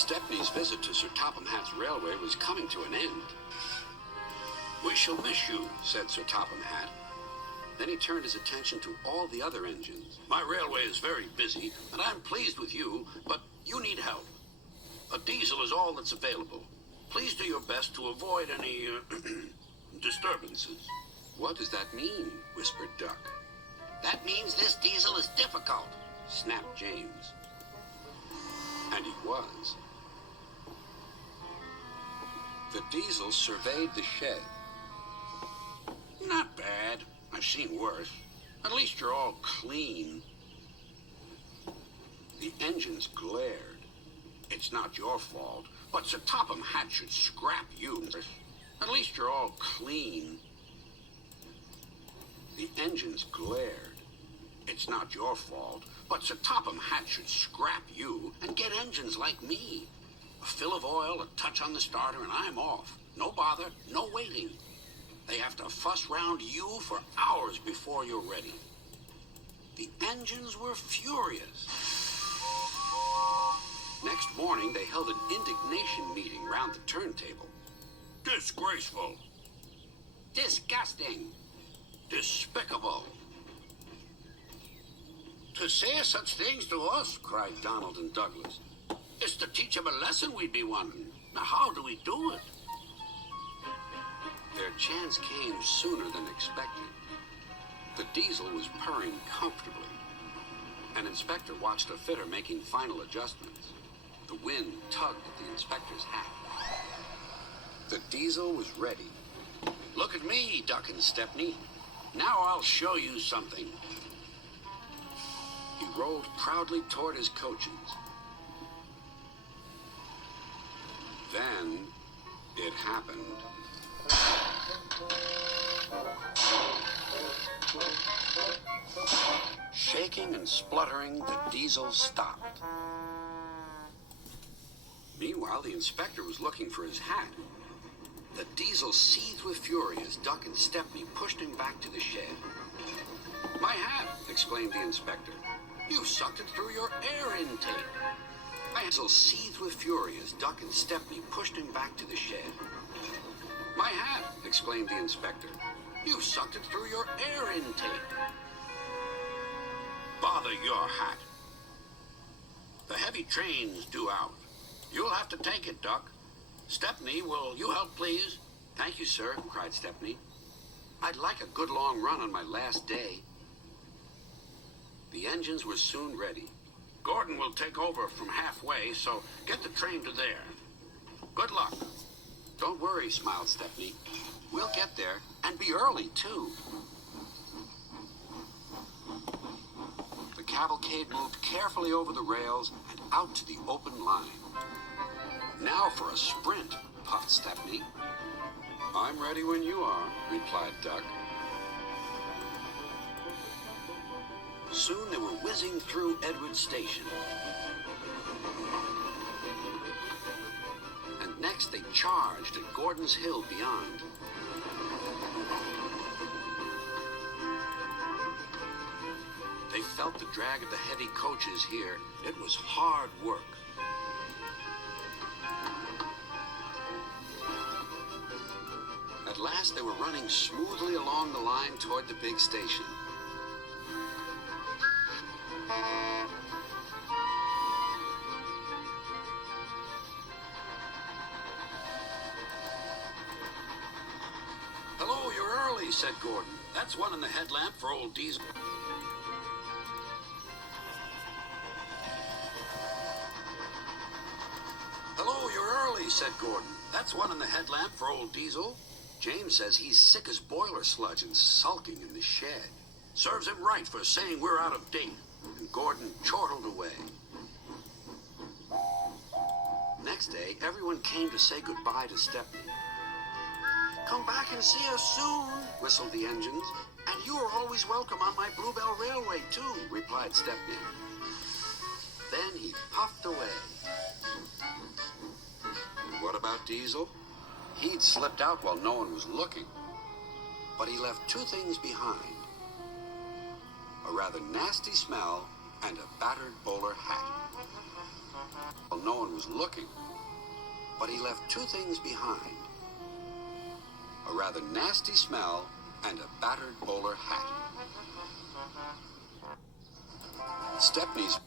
Stepney's visit to Sir Topham Hatt's railway was coming to an end. "We shall miss you," said Sir Topham Hatt. Then he turned his attention to all the other engines. "My railway is very busy, and I'm pleased with you, but you need help. A diesel is all that's available. Please do your best to avoid any disturbances." "What does that mean?" whispered Duck. "That means this diesel is difficult," snapped James. And he was. The diesel surveyed the shed. "Not bad. I've seen worse. At least you're all clean." The engines glared. "It's not your fault, but Sir Topham Hatt should scrap you. At least you're all clean." The engines glared. "It's not your fault, but Sir Topham Hatt should scrap you and get engines like me. A fill of oil, a touch on the starter, and I'm off. No bother, no waiting. They have to fuss round you for hours before you're ready." The engines were furious. Next morning, they held an indignation meeting round the turntable. "Disgraceful. Disgusting. Despicable. To say such things to us," cried Duncan Douglas, "is to teach him a lesson we'd be wanting. Now how do we do it?" Their chance came sooner than expected. The diesel was purring comfortably. An inspector watched a fitter making final adjustments. The wind tugged at the inspector's hat. The diesel was ready. "Look at me, Duck and Stepney. Now I'll show you something." He rolled proudly toward his coaches. Then it happened. Shaking and spluttering, the diesel stopped. Meanwhile, the inspector was looking for his hat. The diesel seethed with fury as Duck and Stepney pushed him back to the shed. "My hat!" exclaimed the inspector. "You sucked it through your air intake." The diesel seethed with fury as Duck and Stepney pushed him back to the shed. "My hat!" exclaimed the inspector. "You sucked it through your air intake." "Bother your hat. The heavy train's due out. You'll have to take it, Duck. Stepney, will you help, please?" "Thank you, sir," cried Stepney. "I'd like a good long run on my last day." The engines were soon ready. "Gordon will take over from halfway, so get the train to there. Good luck." "Don't worry," smiled Stepney. "We'll get there, and be early, too." The cavalcade moved carefully over the rails and out to the open line. "Now for a sprint," puffed Stepney. "I'm ready when you are," replied Duck. Soon they were whizzing through Edward Station. And next they charged at Gordon's Hill beyond. They felt the drag of the heavy coaches here. It was hard work. At last they were running smoothly along the line toward the big station. "Hello, you're early," said Gordon. "That's one in the headlamp for old Diesel." "Hello, you're early," said Gordon. "That's one in the headlamp for old Diesel. James says he's sick as boiler sludge and sulking in the shed. Serves him right for saying we're out of date." And Gordon chortled away. Next day, everyone came to say goodbye to Stepney. "Come back and see us soon," whistled the engines. "And you are always welcome on my Bluebell Railway, too," replied Stepney. Then he puffed away. What about Diesel? He'd slipped out while no one was looking. But he left two things behind: a rather nasty smell and a battered bowler hat. Well, no one was looking, but he left two things behind. A rather nasty smell and a battered bowler hat. Stepney's